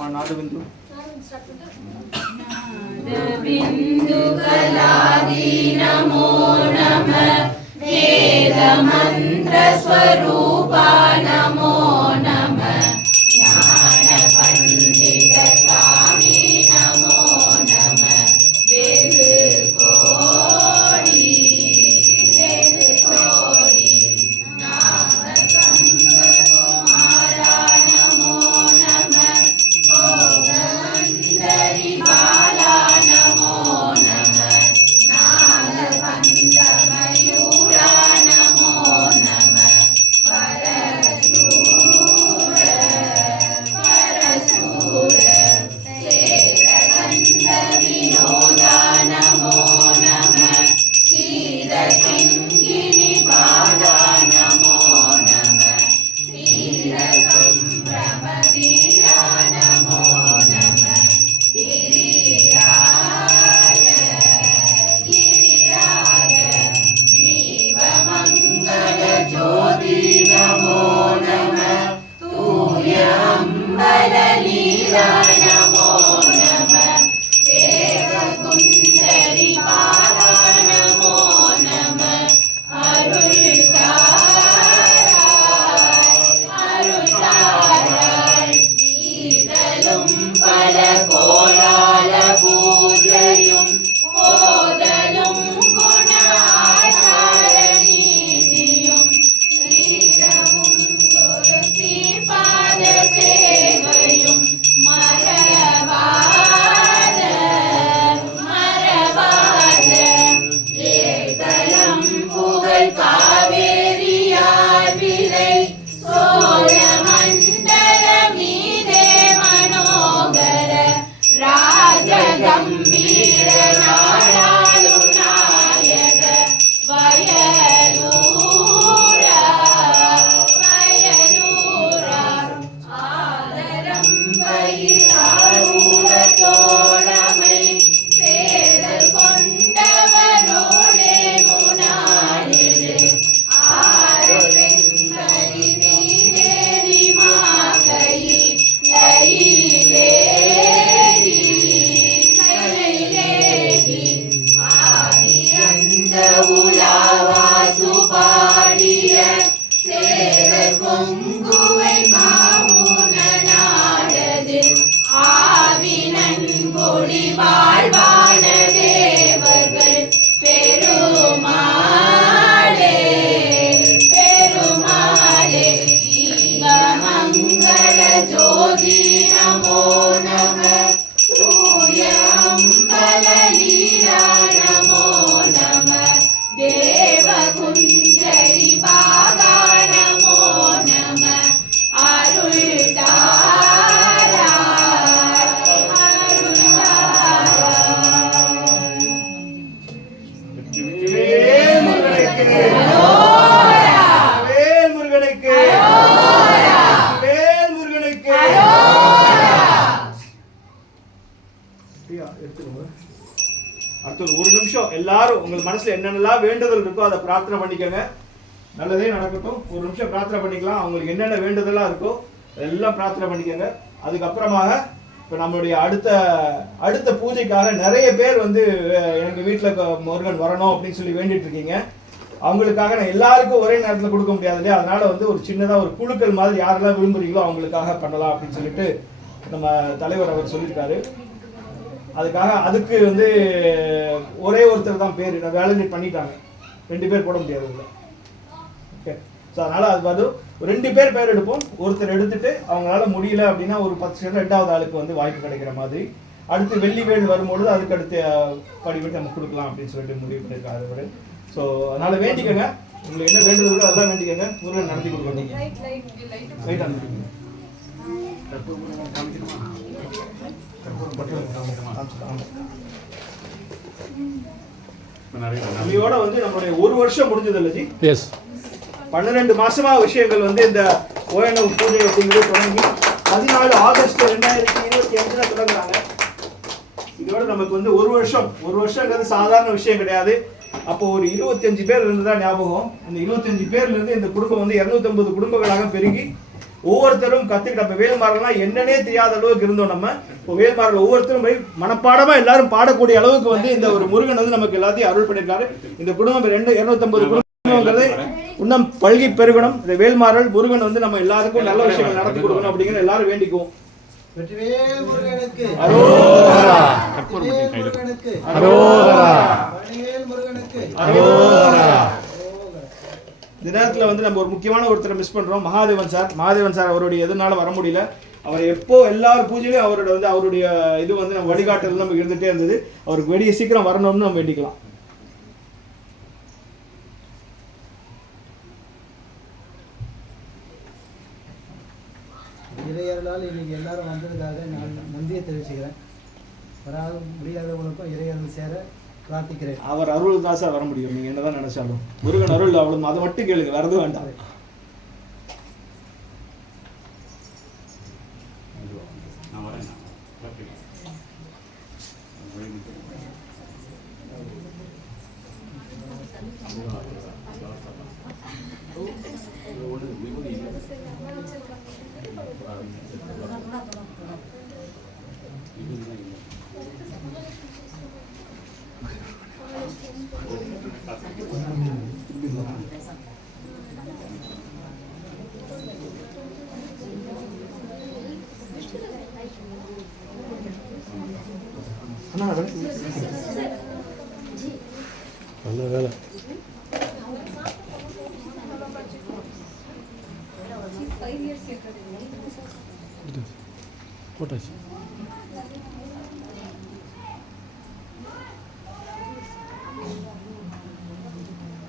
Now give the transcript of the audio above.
नादबिंदु नमो नमः वेदमन्त्रस्वरूपा नमो नमः ज्ञानपण्डित स्वामी नमो नमः वेदकोटि नाम संवकुमारा नमो नमः भोगवन्दरि बाला नमो नमः नागपञ्चमयूरा नमो नमः परशूर शेखरगन्धविनोदा नमो नमः क्षीरकिङ्किणी बाला नमो नमः वीरसम्भ्रमवीरा नमो नमः गिरिराज दीपमङ्गलज्योति नमो नमः तूर्यम्बरलीला नमो नमः देवकुञ्जरि बाला नमो नमः अरुळ्ताराय वीरलुं पलकोलाल पूजयुं ओदलुं गुणाचारणीतियुं श्रीरमुं गुरुश्रीपादसेवयुं मरवाद ஏதலம் புகழ் காவேரியார் விலை சோழமண்டல மீதே மனோகர ராஜகம்பீர நாடாளும் நாயக வயலூரா ஆதரம் பயிராரூர தோழமை சேதல் கொண்டவரோடே முனாளிரு ஆரவெண்பரி நீரேறி மாகையில் கையிலேறி ஆதி அந்த உலாவாசு பாடிய சேர கொங்குவை மாவுன நாடதில் ஆவினன் கொடி வாழ்வான தேவர்கள் பெருமாளே தீபமங்கள ஜோதி நமோ நமः தூய அம்பலலீலா நமோ நமः தேவகுஞ்சரி பாகா நமோ நமः அடுத்த ஒரு நிமிஷம் எல்லாரும் உங்க மனசுல என்னென்னலாம் வேண்டுதல் இருக்கோ அதை பிரார்த்தனை பண்ணிக்கோங்க. நல்லதே நடக்கட்டும். ஒரு நிமிஷம் பிரார்த்தனை பண்ணிக்கலாம். அவங்களுக்கு என்னென்ன வேண்டுதலா இருக்கோ எல்லாம் பிரார்த்தனை பண்ணிக்கோங்க. அதுக்கப்புறமாக இப்போ நம்மளுடைய அடுத்த பூஜைக்காக நிறைய பேர் வந்து எனக்கு வீட்டில் முருகன் வரணும் அப்படின்னு சொல்லி வேண்டிட்டு இருக்கீங்க. அவங்களுக்காக நான் எல்லாருக்கும் ஒரே நேரத்தில் கொடுக்க முடியாது இல்லையா, அதனால வந்து ஒரு சின்னதாக ஒரு குழுக்கள் மாதிரி யாரெல்லாம் விரும்புறீங்களோ அவங்களுக்காக பண்ணலாம் அப்படின்னு சொல்லிட்டு நம்ம தலைவர் அவர் சொல்லியிருக்காரு. அதுக்கு வந்து ஒரே ஒருத்தர் தான் பேர் வேலிடேட் பண்ணிட்டாங்க, 2 பேர் போட முடியாது இல்லை. ஓகே, ஸோ அதனால் அது வந்து 2 பேர் எடுப்போம். ஒருத்தர் எடுத்துட்டு அவங்களால முடியல அப்படின்னா ஒரு 10 செகண்ட் 2வது ஆளுக்கு வந்து வாய்ப்பு கிடைக்கிற மாதிரி. அடுத்து வெள்ளிவேல் வரும்பொழுது அதுக்கு அடுத்து படிவிட்டு நம்ம கொடுக்கலாம் அப்படின்னு சொல்லிட்டு முடிவு பண்ணியிருக்காரு அவர். ஸோ அதனால் வேண்டிக்கோங்க, உங்களுக்கு என்ன வேண்டுதல்களோ அதெல்லாம் வேண்டிக்கோங்க. முருகன் நடத்தி கொடுக்கணும். ரைட் அனுப்பிடுங்க. இதோட வந்து நம்மளுடைய 1 வருஷம் முடிஞ்சது இல்ல ஜி? எஸ். 12 மாசமா விஷயங்கள் வந்து இந்த ஓஎன்எம் பூஜை அப்படிங்கிறது தொடங்கி 14 ஆகஸ்ட் 2025 தொடங்குறாங்க. இது இதோட நமக்கு வந்து ஒரு வருஷங்கிறது சாதாரண விஷயம் கிடையாது. அப்போ ஒரு 25 பேர் இருந்ததா ஞாபகம். அந்த 25 பேர்ல இருந்து இந்த குடும்பம் வந்து 250 குடும்பங்களாக பெருகி ஒவ்வொருத்தரும் கத்துக்கிட்ட. அப்ப வேல்மாறலாம் என்னன்னே தெரியாத அளவுக்கு இருந்தோம் நம்ம. இப்போ வேல்மாறல் ஒவ்வொருத்தரும் போய் மனப்பாடமா எல்லாரும் பாடக்கூடிய அளவுக்கு வந்து இந்த ஒரு முருகன் வந்து நமக்கு எல்லாத்தையும் அருள் பண்ணியிருக்காரு. இந்த குடும்பம் 250 குடும்பங்கிறது இன்னும் பல்கி பெருகணும். இந்த வேல்மாறல் முருகன் வந்து நம்ம எல்லாருக்கும் நல்ல விஷயங்கள் நடத்தி கொடுக்கணும் அப்படிங்கிற எல்லாரும் வேண்டிக்குவோம். வெற்றிவேல் முருகனுக்கு அரோகரா. வெற்றிவேல் முருகனுக்கு அரோகரா. வெற்றிவேல் முருகனுக்கு அரோகரா. இந்த நேரத்தில் வந்து நம்ம ஒரு முக்கியமான ஒருத்தரை மிஸ் பண்றோம். மகாதேவன் சார் அவருடைய எதனால வர முடியல. அவர் எப்போ எல்லார் பூஜையிலும் அவருடைய இது வந்து நம்ம வழிகாட்டுறது நமக்கு இருந்துட்டே இருந்தது. அவருக்கு வெளியே சீக்கிரம் வரணும்னு நம்ம வேண்டிக்கலாம். இறையர்களால் இன்னைக்கு எல்லாரும் வந்ததுக்காக நான் நன்றியை தெரிவிச்சுக்கிறேன். வராது முடியாதவங்களுக்கும் இறையர்கள் சேர பிரார்த்திக்கிறேன். அவர் அருள் தான் சார் வர முடியும். நீங்க என்னதான் நினைச்சாலும் முருகன் அருள் அவ்வளவு, அதை மட்டும் கேளுங்க, வேற எதுவும் வேண்டாம். நல்ல வேலை போட்டாச்சு.